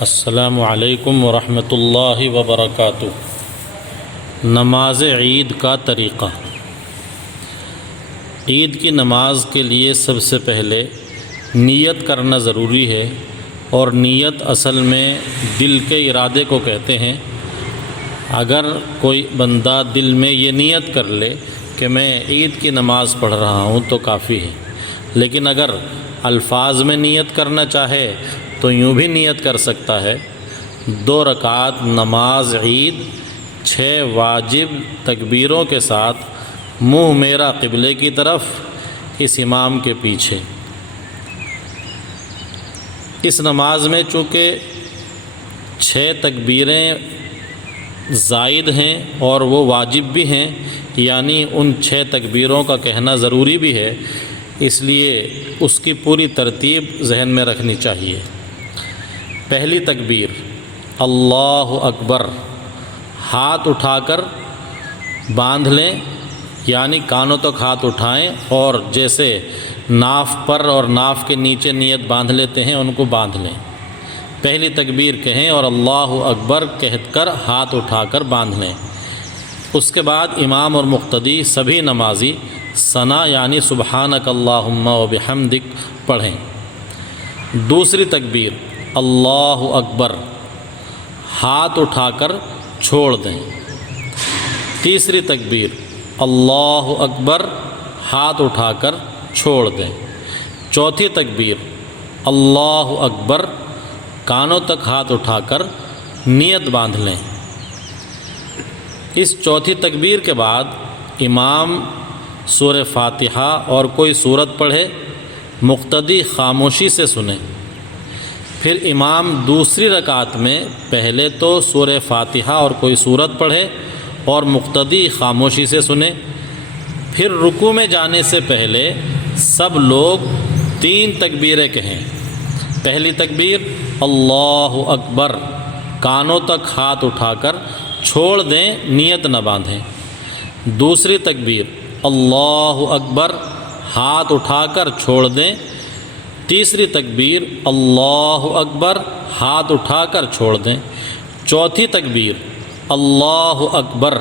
السلام علیکم ورحمۃ اللہ وبرکاتہ۔ نماز عید کا طریقہ۔ عید کی نماز کے لیے سب سے پہلے نیت کرنا ضروری ہے، اور نیت اصل میں دل کے ارادے کو کہتے ہیں۔ اگر کوئی بندہ دل میں یہ نیت کر لے کہ میں عید کی نماز پڑھ رہا ہوں تو کافی ہے، لیکن اگر الفاظ میں نیت کرنا چاہے تو یوں بھی نیت کر سکتا ہے: 2 رکعت نماز عید 6 واجب تکبیروں کے ساتھ، منہ میرا قبلے کی طرف، اس امام کے پیچھے۔ اس نماز میں چونکہ 6 تکبیریں زائد ہیں اور وہ واجب بھی ہیں، یعنی ان 6 تکبیروں کا کہنا ضروری بھی ہے، اس لیے اس کی پوری ترتیب ذہن میں رکھنی چاہیے۔ پہلی تکبیر اللہ اکبر، ہاتھ اٹھا کر باندھ لیں، یعنی کانوں تک ہاتھ اٹھائیں اور جیسے ناف پر اور ناف کے نیچے نیت باندھ لیتے ہیں ان کو باندھ لیں۔ پہلی تکبیر کہیں اور اللہ اکبر کہہ کر ہاتھ اٹھا کر باندھ لیں۔ اس کے بعد امام اور مقتدی سبھی نمازی ثنا یعنی سبحانک اللہم و بحمدک پڑھیں۔ دوسری تکبیر اللہ اکبر، ہاتھ اٹھا کر چھوڑ دیں۔ تیسری تکبیر اللہ اکبر، ہاتھ اٹھا کر چھوڑ دیں۔ چوتھی تکبیر اللہ اکبر، کانوں تک ہاتھ اٹھا کر نیت باندھ لیں۔ اس چوتھی تکبیر کے بعد امام سورہ فاتحہ اور کوئی سورت پڑھے، مقتدی خاموشی سے سنیں۔ پھر امام دوسری رکعت میں پہلے تو سورہ فاتحہ اور کوئی سورت پڑھے اور مقتدی خاموشی سے سنیں۔ پھر رکوع میں جانے سے پہلے سب لوگ 3 تکبیریں کہیں۔ پہلی تکبیر اللہ اکبر، کانوں تک ہاتھ اٹھا کر چھوڑ دیں، نیت نہ باندھیں۔ دوسری تکبیر اللہ اکبر، ہاتھ اٹھا کر چھوڑ دیں۔ تیسری تکبیر اللہ اکبر، ہاتھ اٹھا کر چھوڑ دیں۔ چوتھی تکبیر اللہ اکبر،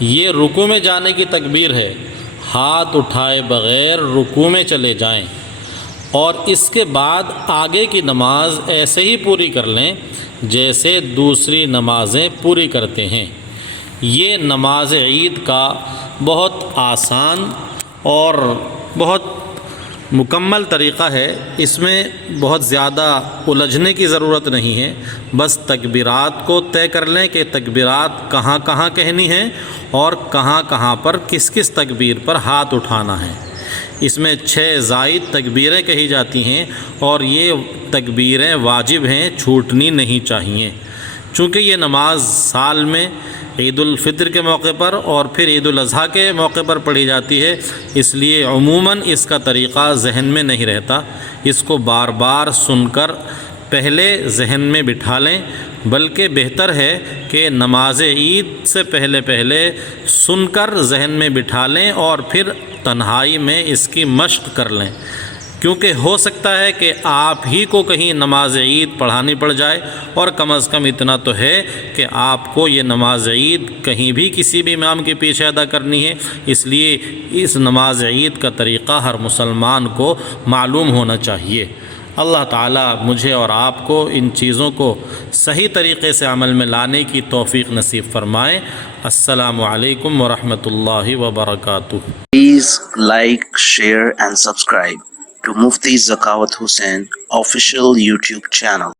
یہ رکوع میں جانے کی تکبیر ہے، ہاتھ اٹھائے بغیر رکوع میں چلے جائیں، اور اس کے بعد آگے کی نماز ایسے ہی پوری کر لیں جیسے دوسری نمازیں پوری کرتے ہیں۔ یہ نماز عید کا بہت آسان اور بہت مکمل طریقہ ہے۔ اس میں بہت زیادہ الجھنے کی ضرورت نہیں ہے، بس تکبیرات کو طے کر لیں کہ تکبیرات کہاں کہاں کہنی ہیں اور کہاں کہاں پر کس کس تکبیر پر ہاتھ اٹھانا ہے۔ اس میں 6 زائد تکبیریں کہی جاتی ہیں اور یہ تکبیریں واجب ہیں، چھوٹنی نہیں چاہیے۔ چونکہ یہ نماز سال میں عید الفطر کے موقع پر اور پھر عید الاضحیٰ کے موقع پر پڑھی جاتی ہے، اس لیے عموماً اس کا طریقہ ذہن میں نہیں رہتا۔ اس کو بار بار سن کر پہلے ذہن میں بٹھا لیں، بلکہ بہتر ہے کہ نماز عید سے پہلے سن کر ذہن میں بٹھا لیں اور پھر تنہائی میں اس کی مشق کر لیں، کیونکہ ہو سکتا ہے کہ آپ ہی کو کہیں نماز عید پڑھانی پڑ جائے، اور کم از کم اتنا تو ہے کہ آپ کو یہ نماز عید کہیں بھی کسی بھی امام کے پیچھے ادا کرنی ہے۔ اس لیے اس نماز عید کا طریقہ ہر مسلمان کو معلوم ہونا چاہیے۔ اللہ تعالیٰ مجھے اور آپ کو ان چیزوں کو صحیح طریقے سے عمل میں لانے کی توفیق نصیب فرمائے۔ السلام علیکم ورحمۃ اللہ وبرکاتہ۔ Please like, share and subscribe to Mufti Zakawat Hussain official YouTube channel.